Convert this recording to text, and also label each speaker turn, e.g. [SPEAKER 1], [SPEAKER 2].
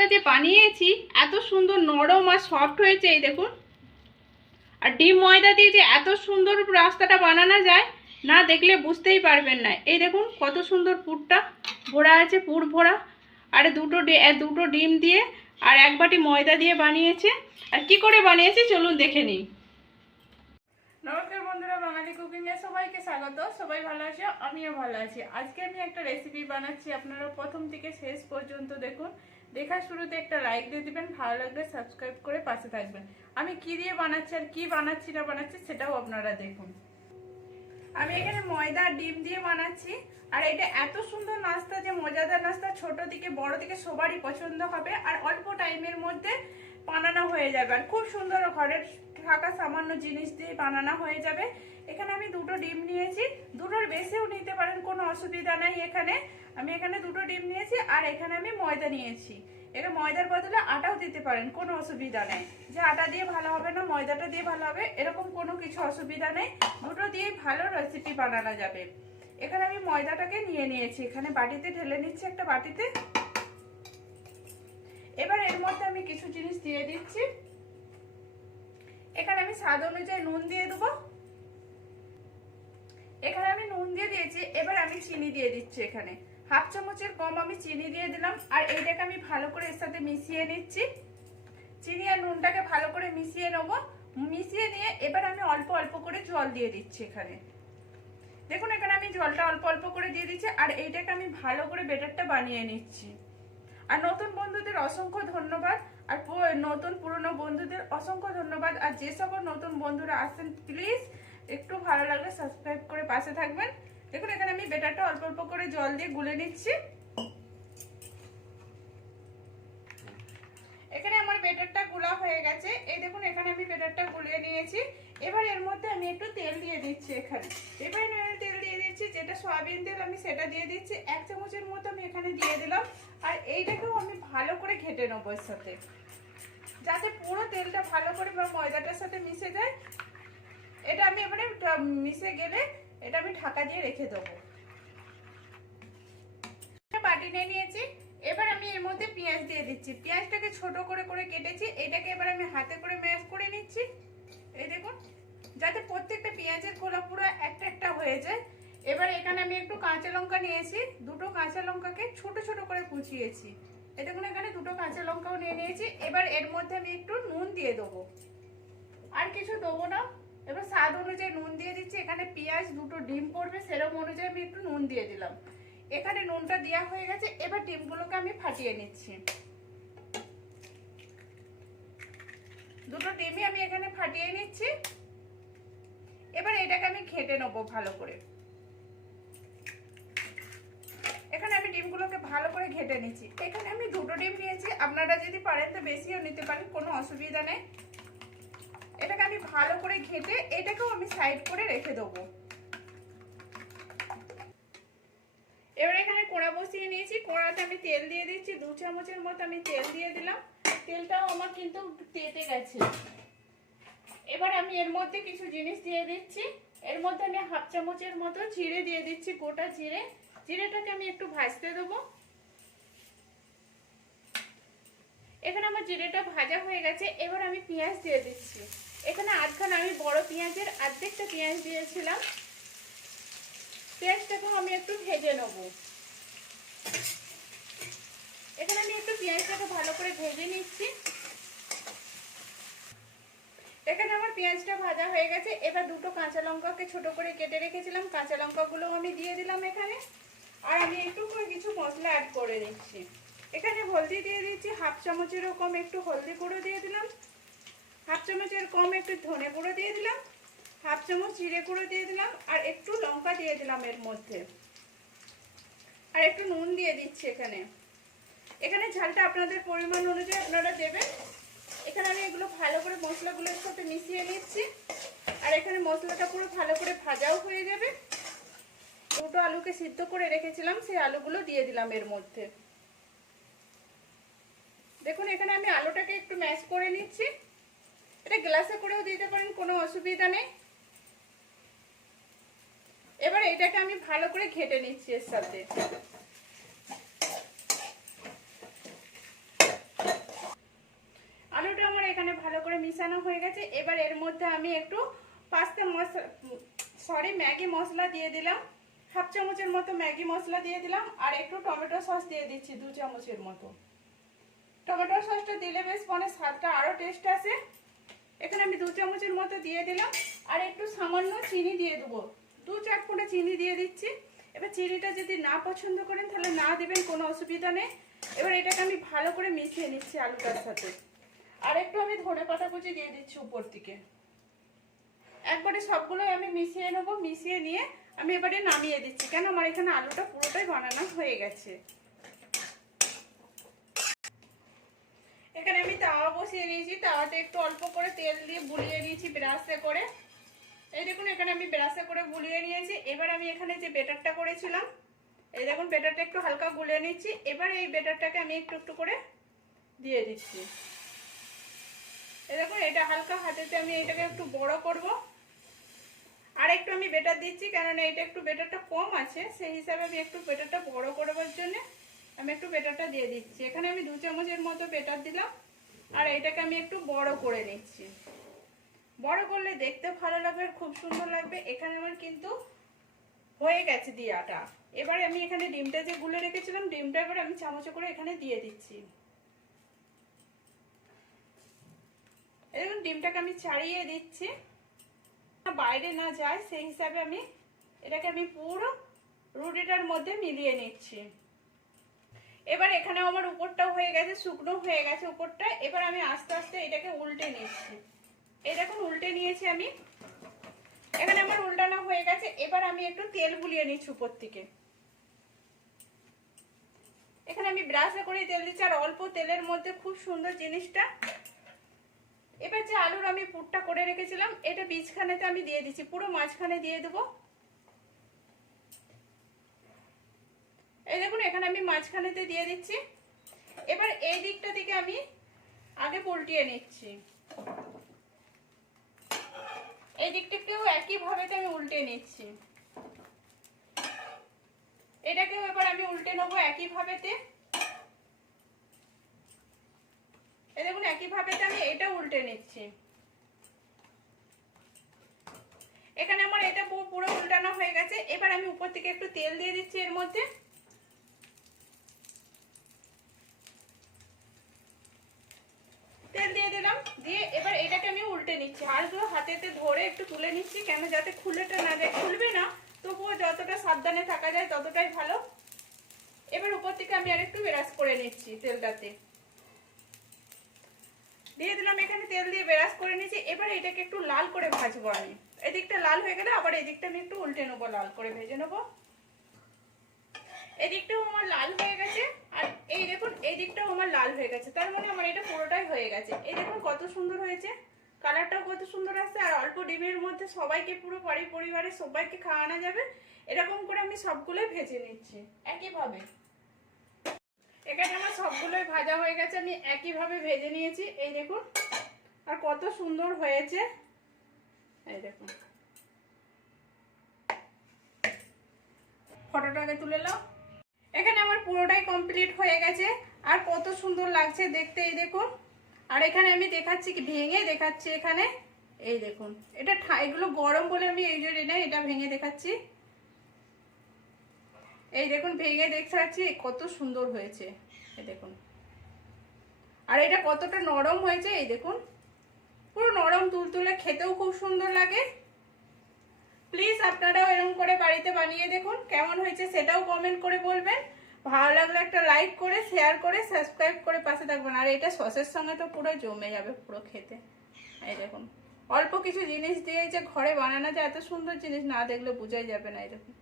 [SPEAKER 1] নাস্তাটা যে বানিয়েছি, এত সুন্দর নরম আর সফট হয়েছে এই দেখুন। আর ডিম ময়দা দিয়ে যে এত সুন্দর রাস্তাটা বানানো যায়, না দেখলে বুঝতেই পারবেন না। এই দেখুন, কত সুন্দর পুরটা। ভরা আছে, পুর ভরা। আর দুটো দুটো ডিম দিয়ে, আর এক বাটি ময়দা দিয়ে বানিয়েছে। আর কি করে বানিয়েছে চলুন দেখে নিই। নমস্কার বন্ধুরা, বাঙালি কুকিংয়ে সবাইকে স্বাগত। সবাই ভালো আছে? আমিও ভালো আছি। আজকে আমি একটা রেসিপি বানাচ্ছি। আপনারা প্রথম থেকে শেষ পর্যন্ত দেখুন। দেখার শুরুতে একটা লাইক দিয়ে দিবেন, ভালো লাগলে সাবস্ক্রাইব করে পাশে থাকবেন। আমি কি দিয়ে বানাচ্ছি আর কি বানাচ্ছি, না বানাচ্ছি সেটাও আপনারা দেখুন। আমি এখানে ময়দা, ডিম দিয়ে বানাচ্ছি। আর এটা এত সুন্দর নাস্তা যে মজাদার নাস্তা, ছোট থেকে বড় থেকে সবারই পছন্দ হবে। আর অল্প টাইমের মধ্যে বানানো হয়ে যাবে। আর খুব সুন্দর ঘরের থাকা সামান্য জিনিস দিয়ে বানানো হয়ে যাবে। এখানে আমি দুটো ডিম নিয়েছি। দুটোর বেশিও নিতে পারেন, কোনো অসুবিধা নাই এখানে। আমি এখানে দুটো ডিম নিয়েছি আর এখানে আমি ময়দা নিয়েছি। এটা ময়দার বদলে আটাও দিতে পারেন, কোনো অসুবিধা নেই। যে আটা দিয়ে ভালো হবে না, ময়দাটা দিয়ে ভালো হবে, এরকম কোনো কিছু অসুবিধা নেই। দুটো দিয়ে ভালো রেসিপি বানানো যাবে। এখানে আমি ময়দাটাকে নিয়ে নিয়েছি। এখানে বাটিতে ঢেলে নিচ্ছি একটা বাটিতে। এবার এর মধ্যে আমি কিছু জিনিস দিয়ে দিচ্ছি। এখানে আমি স্বাদ অনুযায়ী নুন দিয়ে দেবো। এখানে আমি নুন দিয়ে দিয়েছি, এবার আমি চিনি দিয়ে দিচ্ছি এখানে। হাফ চামচের কম আমি চিনি দিয়ে দিলাম, আর এইটাকে আমি ভালো করে এর সাথে মিশিয়ে নিচ্ছি। চিনি আর নুনটাকে ভালো করে মিশিয়ে নেব। মিশিয়ে নিয়ে এবার আমি অল্প অল্প করে জল দিয়ে দিচ্ছি এখানে। দেখুন, এখানে আমি জলটা অল্প অল্প করে দিয়ে দিচ্ছি, আর এইটাকে আমি ভালো করে বেটারটা বানিয়ে নিচ্ছি। আর নতুন বন্ধুদের অসংখ্য ধন্যবাদ, আর নতুন পুরনো বন্ধুদের অসংখ্য ধন্যবাদ, আর যে সকল নতুন বন্ধুরা আসেন প্লিজ একটু ভালো লাগলে সাবস্ক্রাইব করে পাশে থাকবেন। দেখুন, এখানে আমি বেটারটা অল্প অল্প করে জল দিয়ে গুলে নিচ্ছি। এখানে আমার বেটারটা গুলা হয়ে গেছে। এই দেখুন, এখানে আমি বেটারটা গুলিয়ে নিয়েছি। এবার এর মধ্যে আমি একটু তেল দিয়ে দিচ্ছি এখানে। এবার তেল দিয়ে দিচ্ছি, যেটা সয়াবিন তেল, আমি সেটা দিয়ে দিচ্ছি। এক চামচের মতো আমি এখানে দিয়ে দিলাম। আর এইটাকেও আমি ভালো করে ঘেটে নেব এর সাথে। যাতে পুরো তেলটা ভালো করে বা ময়দাটার সাথে মিশে যায়। এটা আমি এবারে মিশে গেলে এটা আমি ঢাকা দিয়ে রেখে দেবো। বাটি নিয়ে নিয়েছি। এবার আমি এর মধ্যে পেঁয়াজ দিয়ে দিচ্ছি। পেঁয়াজটাকে ছোট করে করে কেটেছি। এটাকে এবার আমি হাতে করে ম্যাশ করে নিচ্ছি। এই দেখুন, যাতে প্রত্যেকটা পেঁয়াজের খোলা পুরো একটা একটা হয়ে যায়। এবার এখানে আমি একটু কাঁচা লঙ্কা নিয়েছি। দুটো কাঁচা লঙ্কাকে ছোট ছোট করে কুচিয়েছি। এ দেখুন, এখানে দুটো কাঁচা লঙ্কাও নিয়ে নিয়েছি। এবার এর মধ্যে আমি একটু নুন দিয়ে দেবো। আর কিছু দেবো না। এবার স্বাদ অনুযায়ী নুন দিয়ে দিচ্ছি। এখানে পেঁয়াজ, দুটো ডিম পড়বে সেরকম অনুযায়ী আমি একটু নুন দিয়ে দিলাম। এখানে নুনটা দেওয়া হয়ে গেছে, এবার ডিমগুলোকে আমি ফাটিয়ে নিচ্ছি। দুটো ডিমই আমি এখানে ফাটিয়ে নিচ্ছি। এবার এটাকে আমি ঘেটে নেব ভালো করে। এখানে আমি ডিমগুলোকে ভালো করে ঘেটে নিচ্ছি। এখানে আমি দুটো ডিম নিয়েছি। আপনারা যদি পারেন তো বেশিও নিতে পারেন, কোনো অসুবিধা নেই। এটাকে আমি ভালো করে ঘেটে এটাকেও আমি সাইড করে রেখে দেবো। এবার এখানে কোড়া বসিয়ে নিয়েছি। কোড়াতে আমি তেল দিয়ে দিচ্ছি। দু চামচের মতো আমি তেল দিয়ে দিলাম। তেলটাও আমার কিন্তু তেতে গেছে। এবার আমি এর মধ্যে কিছু জিনিস দিয়ে দিচ্ছি। এর মধ্যে আমি হাফ চামচের মতো জিরে দিয়ে দিচ্ছি, গোটা জিরে। জিরেটাকে আমি একটু ভাজতে দেবো। এখানে আমার জিরেটা ভাজা হয়ে গেছে। এবার আমি পেঁয়াজ দিয়ে দিচ্ছি। এখানে আধখান, আমি বড় পেঁয়াজের আর্ধেকটা পেঁয়াজ দিয়েছিলাম। পেঁয়াজটাকে আমি একটু ভেজে নেব। এখানে আমি একটু পেঁয়াজটাকে ভালো করে ভেজে নিচ্ছি। এখানে আমার পেঁয়াজটা ভাজা হয়ে গেছে। এবার দুটো কাঁচা লঙ্কাকে ছোট করে কেটে রেখেছিলাম। কাঁচা লঙ্কাগুলো আমি দিয়ে দিলাম এখানে। আর আমি একটু করে কিছু মশলা অ্যাড করে দিচ্ছি এখানে হলদি দিয়ে দিচ্ছি, হাফ চামচেরও কম একটু হলদি গুঁড়ো দিয়ে দিলাম। হাফ চামচের কম একটু ধনে গুঁড়ো দিয়ে দিলাম, হাফ চামচ জিরে গুঁড়ো দিয়ে দিলাম, আর একটু লঙ্কা দিয়ে দিলাম এর মধ্যে। আর একটু নুন দিয়ে দিচ্ছি এখানে। এখানে ঝালটা আপনাদের পরিমাণ অনুযায়ী আপনারা দেবেন। এখানে আমি এগুলো ভালো করে মশলাগুলোর সাথে মিশিয়ে নিচ্ছি। আর এখানে মশলাটা পুরো ভালো করে ভাজাও হয়ে যাবে। দুটো আলুকে সিদ্ধ করে রেখেছিলাম, সেই আলুগুলো দিয়ে দিলাম এর মধ্যে। দেখুন, এখানে আমি আলুটাকে একটু ম্যাশ করে নিচ্ছি। এটা গ্লাসে করেও দিতে পারেন, কোনো অসুবিধা নেই। এবার এটাকে আমি ভালো করে ঘেটে নিচ্ছি এর সাথে। আলুটা আমার এখানে ভালো করে মিশানো হয়ে গেছে। এবার এর মধ্যে আমি একটু পাস্তা মশলা সরি ম্যাগি মশলা দিয়ে দিলাম। হাফ চামচের মতো ম্যাগি মশলা দিয়ে দিলাম আর একটু টমেটো সস দিয়ে দিচ্ছি দু চামচের মতো। টমেটো সসটা দিলে বেশ মানে স্বাদটা আরও টেস্ট আসে। এখানে আমি দু চামচের মতো দিয়ে দিলাম, আর একটু সামান্য চিনি দিয়ে দেবো। দু চার ফুটে চিনি দিয়ে দিচ্ছি। এবার চিনিটা যদি না পছন্দ করেন, তাহলে না দেবেন, কোনো অসুবিধা নেই। এবার এটাকে আমি ভালো করে মিশিয়ে নিচ্ছি আলুটার সাথে। আর একটু আমি ধনে পাতা কুচি দিয়ে দিচ্ছি উপর থেকে একবারে সবগুলোই আমি মিশিয়ে নেব, মিশিয়ে নিয়ে আমি এবারে নামিয়ে দিচ্ছি। কেন? আমার এখানে আলুটা পুরোটাই বানানো হয়ে গেছে। এখানে আমি তাওয়া বসিয়ে নিয়েছি। তাওয়াতে একটু অল্প করে তেল দিয়ে বুলিয়ে নিয়েছি ব্রাশে করে। এই দেখুন, এখানে আমি ব্রাশে করে বুলিয়ে নিয়েছি। এবার আমি এখানে যে বেটারটা করেছিলাম, এই দেখুন, বেটারটা একটু হালকা গুলিয়ে নিচ্ছি। এবার এই বেটারটাকে আমি একটু একটু করে দিয়ে দিচ্ছি। এই দেখুন, এটা হালকা হাতেতে আমি এটাকে একটু বড় করব। আর একটু আমি বেটার দিচ্ছি, কেননা এটা একটু বেটারটা কম আছে। সেই হিসাবে আমি একটু বেটারটা বড় করবার জন্য আমি একটু বেটারটা দিয়ে দিচ্ছি। এখানে আমি দু চামচের মতো বেটার দিলাম, আর এটাকে আমি একটু বড় করে নিচ্ছি। বড় করলে দেখতে ভালো লাগবে, খুব সুন্দর লাগবে। এখানে আমার কিন্তু হয়ে গেছে দিয়াটা। এবারে আমি এখানে ডিমটা যে গুলে রেখেছিলাম, ডিমটা এবার আমি চামচে করে এখানে দিয়ে দিচ্ছি। এরকম ডিমটাকে আমি ছাড়িয়ে দিচ্ছি। বাইরে না যায়, সেই হিসাবে আমি এটাকে আমি পুরো রুটিটার মধ্যে মিলিয়ে নিচ্ছি। এবার এখানে আমার উপরটাও হয়ে গেছে শুকনো হয়ে গেছে উপরটা। এবার আমি আস্তে আস্তে এটাকে উল্টে নিচ্ছি। এই দেখুন, উল্টে নিয়েছি আমি। এখানে আমার উল্টানো হয়ে গেছে। এবার আমি একটু তেল বুলিয়ে নিচ্ছি উপর থেকে। এখানে আমি ব্রাশে করে তেল দিচ্ছি, আর অল্প তেলের মধ্যে খুব সুন্দর জিনিসটা। এবার যে আলুর আমি পুরটা করে রেখেছিলাম, এটা বীজখানেতে আমি দিয়ে দিচ্ছি। পুরো মাঝখানে দিয়ে দেবো। এই দেখুন, এখানে আমি মাঝখানেতে দিয়ে দিচ্ছি। এবার এই দিকটা থেকে আমি আগে পল্টিয়ে নিচ্ছি। এই দিকটাকেও একইভাবে আমি উল্টে নিচ্ছি। এটাকেও এবার আমি উল্টে নেব একইভাবেতে। এই দেখুন, একইভাবেতে আমি এটা উল্টে নিচ্ছি। এখানে আমার এটা পুরো উল্টানো হয়ে গেছে। এবার আমি উপর থেকে একটু তেল দিয়ে দিচ্ছি এর মধ্যে তেল দিলাম, দিয়ে এবার এটাকে আমি উল্টে নিচ্ছি। হাতগুলো হাতেতে ধরে একটু তুলে নিচ্ছি, কেন যাতে খুলেটা না যায়। খুলবে না, তবুও যতটা সাবধানে থাকা যায় ততটাই ভালো। এবার উপর থেকে আমি আর একটু বেরাস করে নিচ্ছি তেলটাতে। দিয়ে দিলাম, এখানে তেল দিয়ে বেরাস করে নিচ্ছি। এবার এটাকে একটু লাল করে ভাজবো আমি। এদিকটা লাল হয়ে গেলে আবার এদিকটা আমি একটু উল্টে নেব, লাল করে ভেজে নেব। এদিকটাও আমার লাল হয়ে গেছে, আর এই দেখুন এই দিকটাও আমার লাল হয়ে গেছে। তার মানে আমার এটা পুরোটাই হয়ে গেছে। এই দেখুন কত সুন্দর হয়েছে, কালারটাও কত সুন্দর আসছে, আর অল্প ডিমের মধ্যে সবাইকে পুরো বাড়ি পরিবারের সবাইকে খাওয়ানো যাবে, এরকম করে আমি সবগুলোই ভেজে নিচ্ছি, একইভাবে। এখানে আমার সবগুলোই ভাজা হয়ে গেছে, আমি একইভাবে ভেজে নিয়েছি, এই দেখুন, আর কত সুন্দর হয়েছে, এই দেখুন। ফটোটাকে তুলে নাও। এখানে আমার পুরোটাই কমপ্লিট হয়ে গেছে। আর কত সুন্দর লাগছে দেখতে, এই দেখুন। আর এখানে আমি দেখাচ্ছি কি, ভেঙে দেখাচ্ছি এখানে। এই দেখুন, এটা এগুলো গরম বলে আমি এই জন্য না, এটা ভেঙে দেখাচ্ছি। এই দেখুন, ভেঙে দেখাচ্ছি কত সুন্দর হয়েছে, এই দেখুন। আর এটা কতটা নরম হয়েছে, এই দেখুন। পুরো নরম তুলতুলে, খেতেও খুব সুন্দর লাগে। প্লিজ আপনারাও এরকম করে বাড়িতে বানিয়ে দেখুন, কেমন হয়েছে সেটাও কমেন্ট করে বলবেন। ভালো লাগলে একটা লাইক করে শেয়ার করে সাবস্ক্রাইব করে পাশে থাকবেন। আর এটা সসের সঙ্গে তো পুরো জমে যাবে, পুরো খেতে। এই দেখুন, অল্প কিছু জিনিস দিয়ে যে ঘরে বানানো যায়, এত সুন্দর জিনিস না দেখলে বোঝাই যাবে না দেখুন।